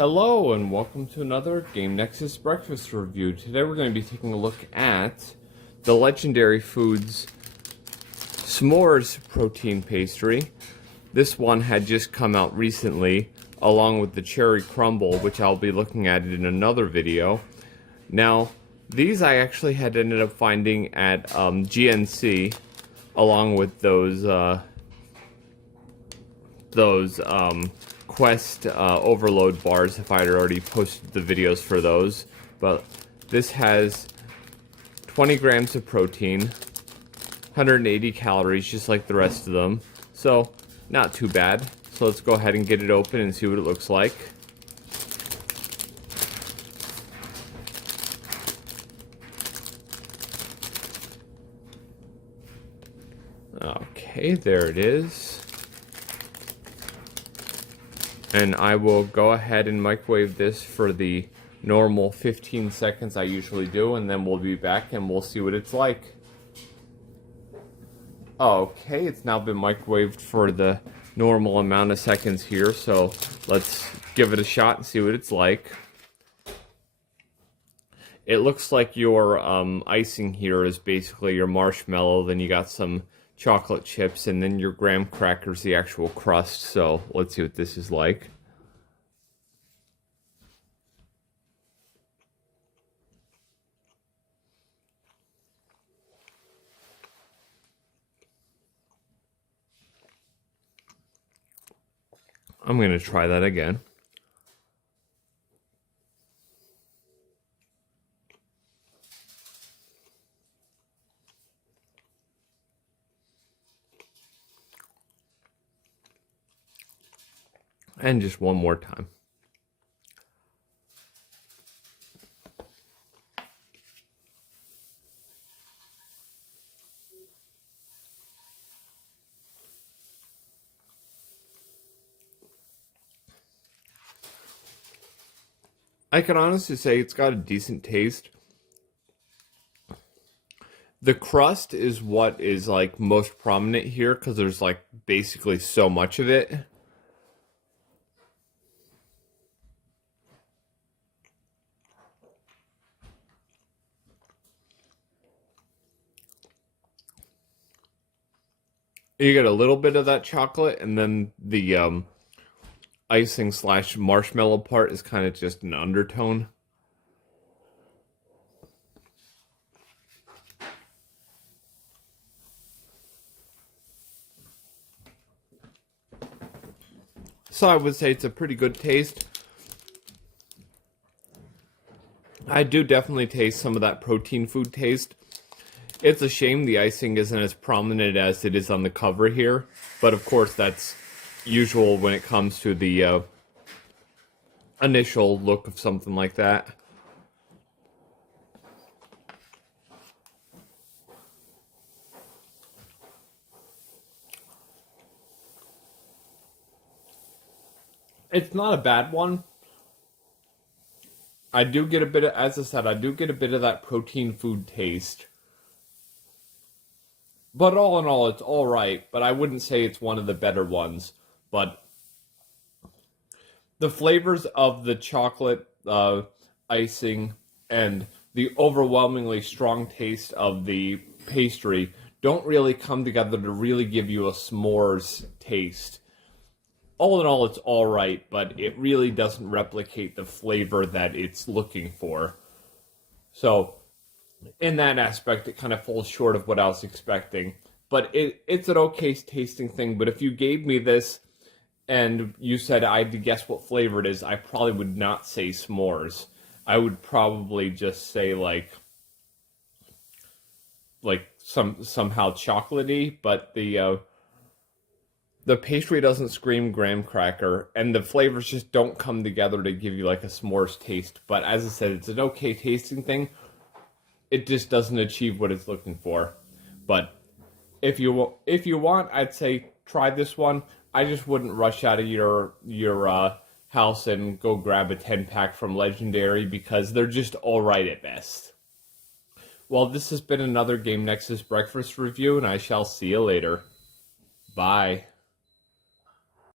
Hello and welcome to another Game Nexus breakfast review. Today we're going to be taking a look at the Legendary Foods S'mores protein pastry. This one had just come out recently, along with the cherry crumble, which I'll be looking at in another video. Now, these I actually had ended up finding at GNC, along with those Quest overload bars, if I had already posted the videos for those. But this has 20 grams of protein, 180 calories, just like the rest of them. So, not too bad. So let's go ahead and get it open and see what it looks like. Okay, there it is. And I will go ahead and microwave this for the normal 15 seconds I usually do, and then we'll be back and we'll see what it's like. Okay, it's now been microwaved for the normal amount of seconds here, so let's give it a shot and see what it's like. It looks like your icing here is basically your marshmallow, then you got some chocolate chips, and then your graham crackers, the actual crust. So let's see what this is like. I'm going to try that again. And just one more time. I can honestly say it's got a decent taste. The crust is what is like most prominent here because there's like basically so much of it. You get a little bit of that chocolate, and then the icing / marshmallow part is kind of just an undertone. So I would say it's a pretty good taste. I do definitely taste some of that protein food taste. It's a shame the icing isn't as prominent as it is on the cover here, but of course that's usual when it comes to the initial look of something like that. It's not a bad one. I do get a bit of, as I said, I do get a bit of that protein food taste. But all in all, it's alright, but I wouldn't say it's one of the better ones. But the flavors of the chocolate icing and the overwhelmingly strong taste of the pastry don't really come together to really give you a s'mores taste. All in all, it's alright, but it really doesn't replicate the flavor that it's looking for. So, in that aspect, it kind of falls short of what I was expecting. But it's an okay tasting thing. But if you gave me this and you said I had to guess what flavor it is, I probably would not say s'mores. I would probably just say like somehow chocolatey. But the pastry doesn't scream graham cracker, and the flavors just don't come together to give you like a s'mores taste. But as I said, it's an okay tasting thing. It just doesn't achieve what it's looking for. But if you want, I'd say try this one. I just wouldn't rush out of your house and go grab a 10-pack from Legendary because they're just alright at best. Well, this has been another Game Nexus breakfast review, and I shall see you later. Bye.